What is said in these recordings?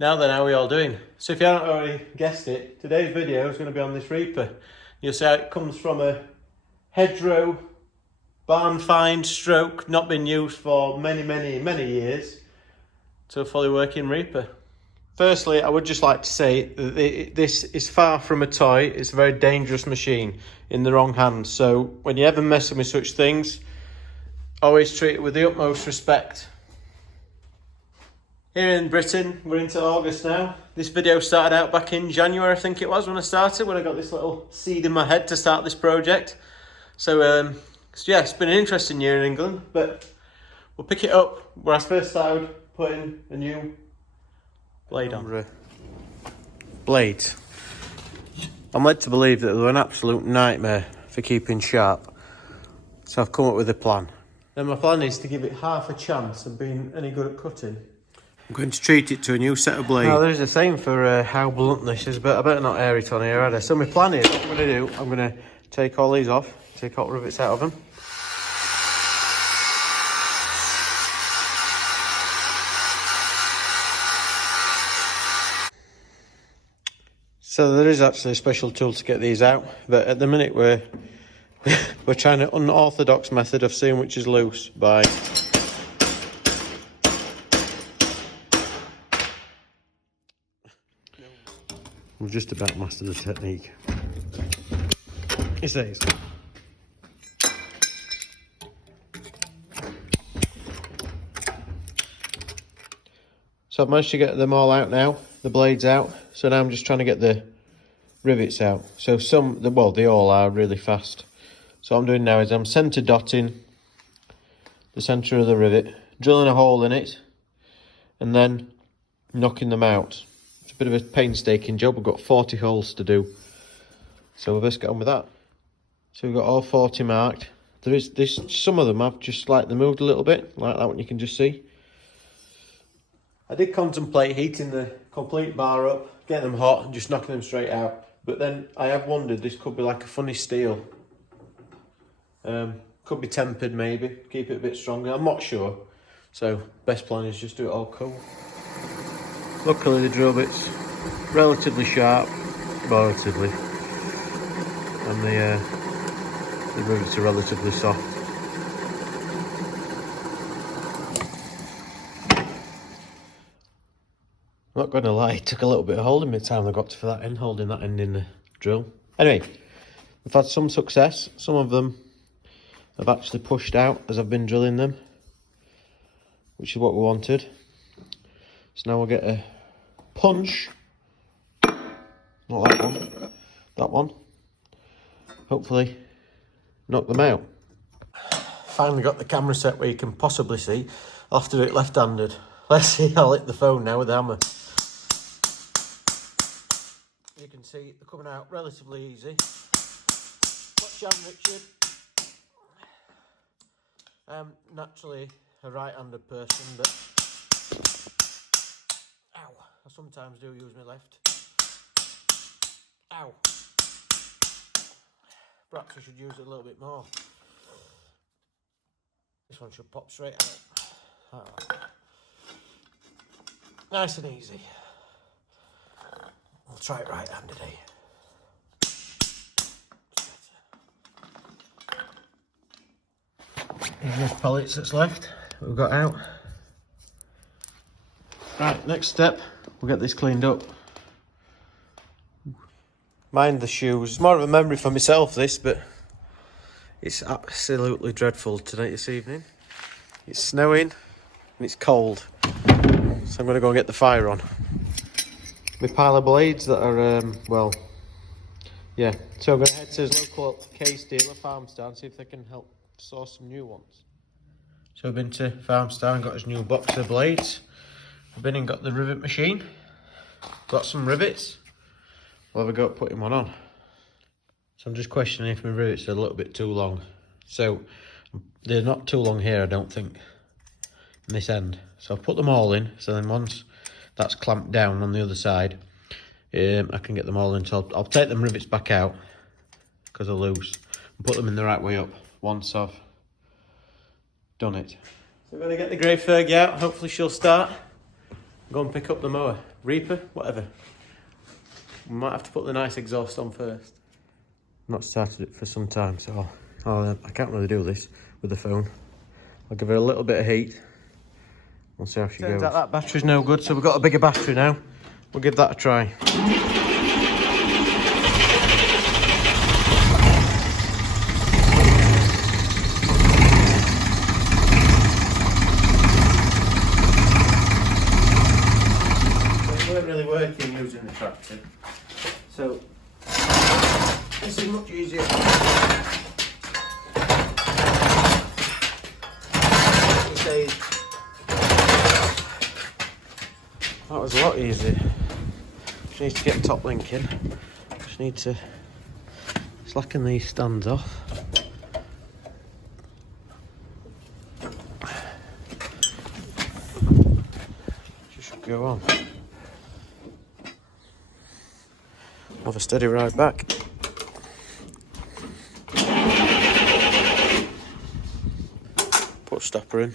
Now then, how are we all doing? So if you haven't already guessed it, today's video is going to be on this reaper. You'll see how it comes from a hedgerow, barn find stroke, not been used for many years, to a fully working reaper. Firstly, I would just like to say that this is far from a toy. It's a very dangerous machine in the wrong hands. So when you're ever messing with such things, always treat it with the utmost respect. Here in Britain, we're into August now. This video started out back in January, I think it was, when I got this little seed in my head to start this project. So yeah, it's been an interesting year in England, but we'll pick it up where I first started putting a new blade on. Blades. I'm led to believe that they're an absolute nightmare for keeping sharp. So I've come up with a plan. Then my plan is to give it half a chance of being any good at cutting. I'm going to treat it to a new set of blades. Now there's a saying for how blunt this is, but I better not air it on here, had I? So my plan is, what I'm going to do, I'm going to take all these off, take all the rivets out of them. So there is actually a special tool to get these out, but at the minute we're trying an unorthodox method of seeing which is loose by we've just about mastered the technique. It says. So I've managed to get them all out now, the blades out. So now I'm just trying to get the rivets out. So they all are really fast. So what I'm doing now is I'm centre dotting the centre of the rivet, drilling a hole in it, and then knocking them out. It's a bit of a painstaking job. We've got 40 holes to do. So we'll best get on with that. So we've got all 40 marked. There's some of them I've just slightly moved a little bit, like that one you can just see. I did contemplate heating the complete bar up, getting them hot and just knocking them straight out. But then I have wondered, this could be like a funny steel. Could be tempered maybe, keep it a bit stronger. I'm not sure. So best plan is just do it all cool. Luckily the drill bit's relatively sharp, relatively, and the rivets are relatively soft. I'm not going to lie, it took a little bit of holding my time I got for that end, holding that end in the drill. Anyway, we've had some success. Some of them have actually pushed out as I've been drilling them, which is what we wanted. So now we'll get a punch, not that one, that one. Hopefully knock them out. Finally got the camera set where you can possibly see. I'll have to do it left-handed. Let's see, I'll hit the phone now with the hammer. You can see they're coming out relatively easy. Watch your hand, Richard. I'm naturally a right-handed person, but ow, I sometimes do use my left. Ow. Perhaps I should use it a little bit more. This one should pop straight out. Oh. Nice and easy. I'll try it right-handed, eh? Here's the pellets that's left, we've got out. Right, next step, we'll get this cleaned up. Mind the shoes. It's more of a memory for myself, this, but it's absolutely dreadful today, this evening. It's snowing and it's cold, so I'm going to go and get the fire on. My pile of blades that are, well, yeah. So I'm going to head to his local case dealer, Farmstar, and see if they can help source some new ones. So I've been to Farmstar and got his new box of blades. I've been and got the rivet machine, got some rivets. We'll have a go at putting one on. So I'm just questioning if my rivets are a little bit too long. So they're not too long here, I don't think, in this end. So I've put them all in, so then once that's clamped down on the other side, I can get them all in. So I'll take them rivets back out because they're loose and put them in the right way up once I've done it. So we're going to get the grey Fergie out, hopefully she'll start. Go and pick up the mower. Reaper, whatever. We might have to put the nice exhaust on first. I've not started it for some time, so I can't really do this with the phone. I'll give her a little bit of heat. We'll see how she goes. Turns out that battery's no good, so we've got a bigger battery now. We'll give that a try. It weren't really working using the tractor, so this is much easier. That was a lot easier. Just need to get top link in. Just need to slacken these stands off. Just should go on. Have a steady ride back. Put stopper in.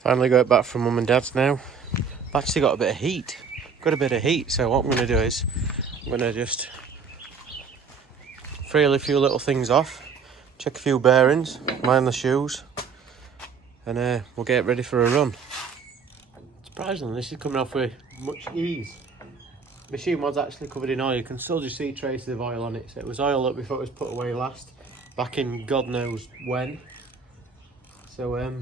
Finally got it back from mum and dad's now. I've actually got a bit of heat. So what I'm going to do is I'm going to just free a few little things off, check a few bearings, mind the shoes, and we'll get it ready for a run. Surprisingly, this is coming off with much ease. The machine was actually covered in oil. You can still just see traces of oil on it. So it was oiled up before it was put away last, back in God knows when. So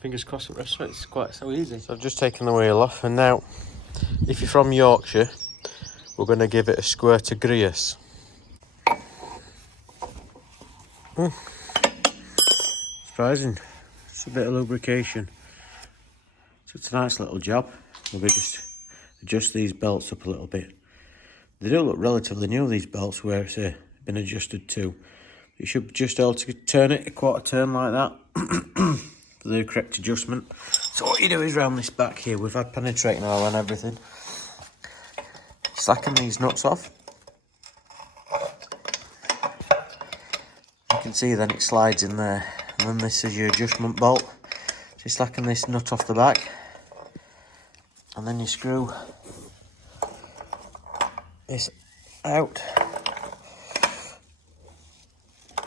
fingers crossed the rest of it's quite so easy. So I've just taken the wheel off, and now, if you're from Yorkshire, we're going to give it a squirt of grease. Surprising. It's a bit of lubrication. So it's a nice little job. We'll just adjust these belts up a little bit. They do look relatively new, these belts, where it's been adjusted to. You should just be able to turn it a quarter turn like that. For the correct adjustment. So what you do is round this back here, we've had penetrating oil and everything. Slacken these nuts off. You can see then it slides in there. And then this is your adjustment bolt. So you slacken this nut off the back. And then you screw this out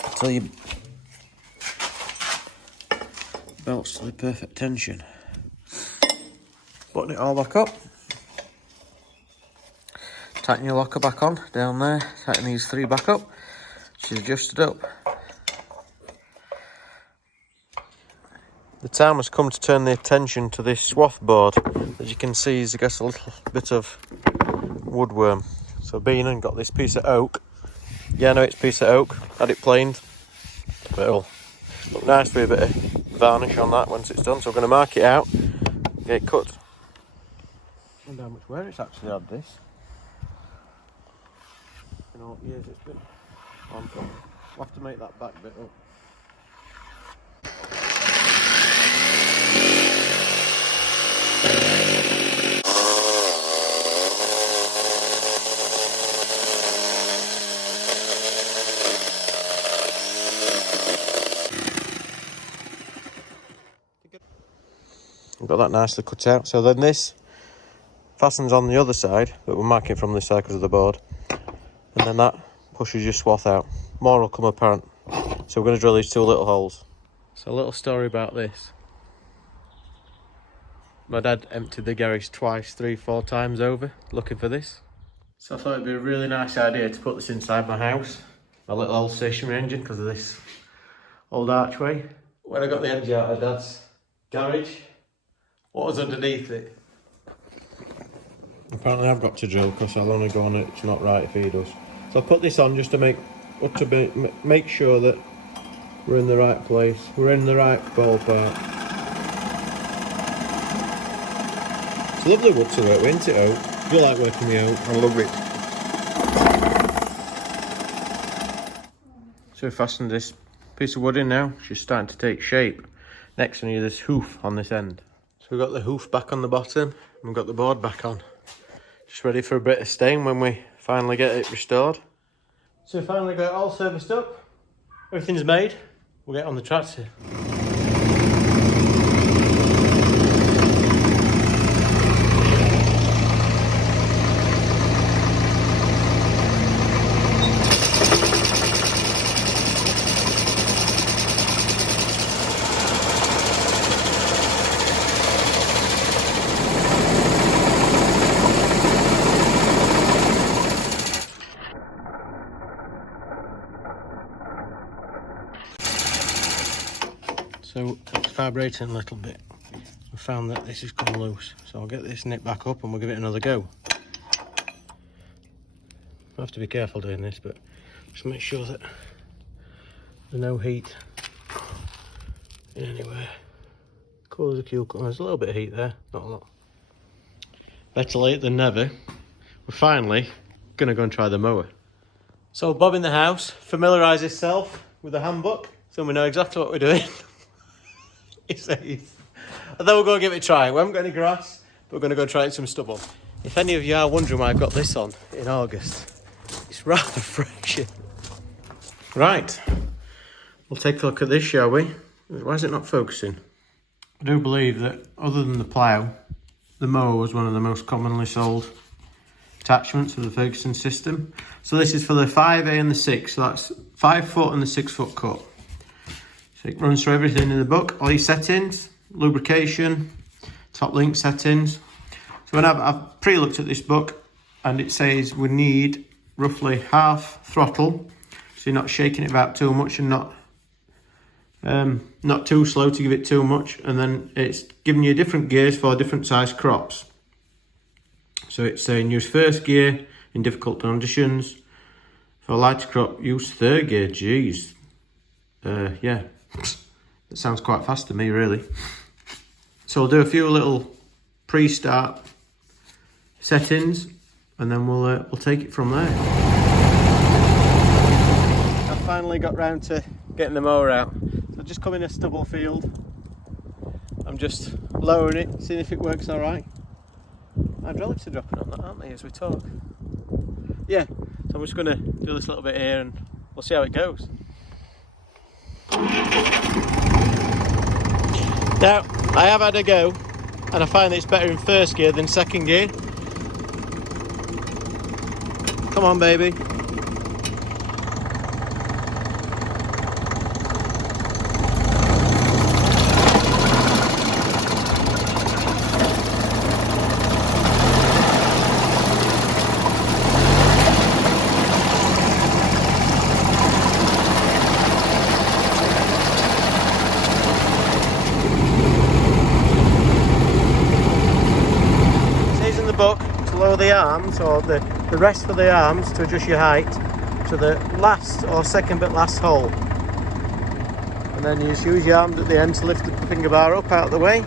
until you belts to the perfect tension. Button it all back up. Tighten your locker back on down there. Tighten these three back up. She's adjusted up. The time has come to turn the attention to this Swath board. As you can see, it's got a little bit of woodworm. So bene got this piece of oak. Yeah, I know it's a piece of oak. Had it planed, but it'll look nice with a bit of varnish on that once it's done. So we're going to mark it out, get it cut. I wonder how much wear it's actually had this. You know what years it's been on. We'll have to make that back bit up. We've got that nicely cut out. So then this fastens on the other side, but we're marking it from this side because of the board. And then that pushes your swath out. More will come apparent. So we're going to drill these two little holes. So a little story about this. My dad emptied the garage twice, 3-4 times over, looking for this. So I thought it'd be a really nice idea to put this inside my house. My little old stationary engine, because of this old archway. When I got the engine out of Dad's garage, what was underneath it? Apparently I've got to drill because I'll only go on it, it's not right if he does. So I put this on just to make sure that we're in the right place, we're in the right ballpark. It's a lovely wood to work with, isn't it, oak? You like working with oak? I love it. So we fastened this piece of wood in now. She's starting to take shape. Next we need this hoof on this end. So we've got the hoof back on the bottom, and we've got the board back on. Just ready for a bit of stain when we finally get it restored. So we finally got it all serviced up. Everything's made. We'll get on the tractor. So it's vibrating a little bit. We found that this has come loose, so I'll get this nip back up and we'll give it another go. I have to be careful doing this, but just make sure that there's no heat anywhere. Cool as a cucumber. There's a little bit of heat there, not a lot. Better late than never. We're finally gonna go and try the mower. So Bob in the house familiarised himself with the handbook, so we know exactly what we're doing. He says, although we're going to give it a try. We haven't got any grass, but we're going to go try it in some stubble. If any of you are wondering why I've got this on in August, it's rather fresh. Right, we'll take a look at this, shall we? Why is it not focusing? I do believe that other than the plough, the mower was one of the most commonly sold attachments of the Ferguson system. So this is for the 5A and the 6, so that's 5 foot and the 6 foot cut. So it runs through everything in the book, all your settings, lubrication, top link settings. So when I've pre-looked at this book, and it says we need roughly half throttle, so you're not shaking it about too much and not too slow to give it too much. And then it's giving you different gears for different size crops. So it's saying use first gear in difficult conditions. For a lighter crop, use third gear. Geez. Yeah, that sounds quite fast to me, really. So we'll do a few little pre-start settings, and then we'll take it from there. I finally got round to getting the mower out. So I've just come in a stubble field. I'm just lowering it, seeing if it works all right. Hydraulics are dropping on that, aren't they, as we talk? Yeah, so I'm just going to do this little bit here and we'll see how it goes. Now, I have had a go and I find that it's better in first gear than second gear. Come on, baby. Book to lower the arms, or the rest for the arms to adjust your height to the last or second but last hole, and then you just use your arms at the end to lift the finger bar up out of the way.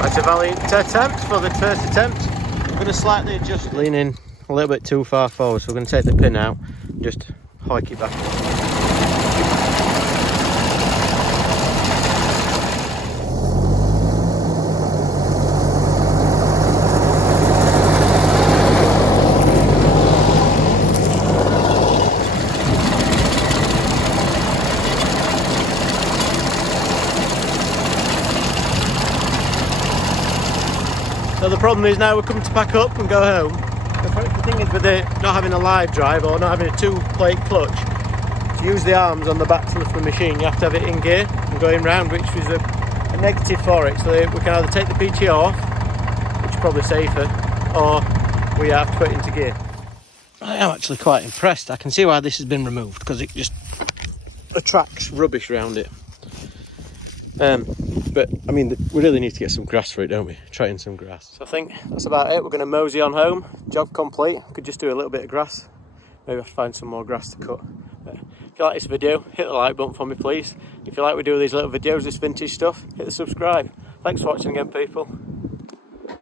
Quite a valiant attempt for the first attempt. I'm going to slightly adjust, lean in a little bit too far forward, so we're going to take the pin out, just hike it back. So the problem is now we're coming to pack up and go home. The thing is with it not having a live drive or not having a 2-plate clutch, to use the arms on the back to lift the machine you have to have it in gear and going round, which was a negative for it. So we can either take the PT off, which is probably safer, or we have to put it into gear. I am actually quite impressed. I can see why this has been removed, because it just attracts rubbish around it. But I mean, we really need to get some grass for it, don't we? Try in some grass. So I think that's about it. We're going to mosey on home. Job complete. Could just do a little bit of grass. Maybe have to find some more grass to cut. But if you like this video, hit the like button for me, please. If you like we do these little videos, this vintage stuff, hit the subscribe. Thanks for watching again, people.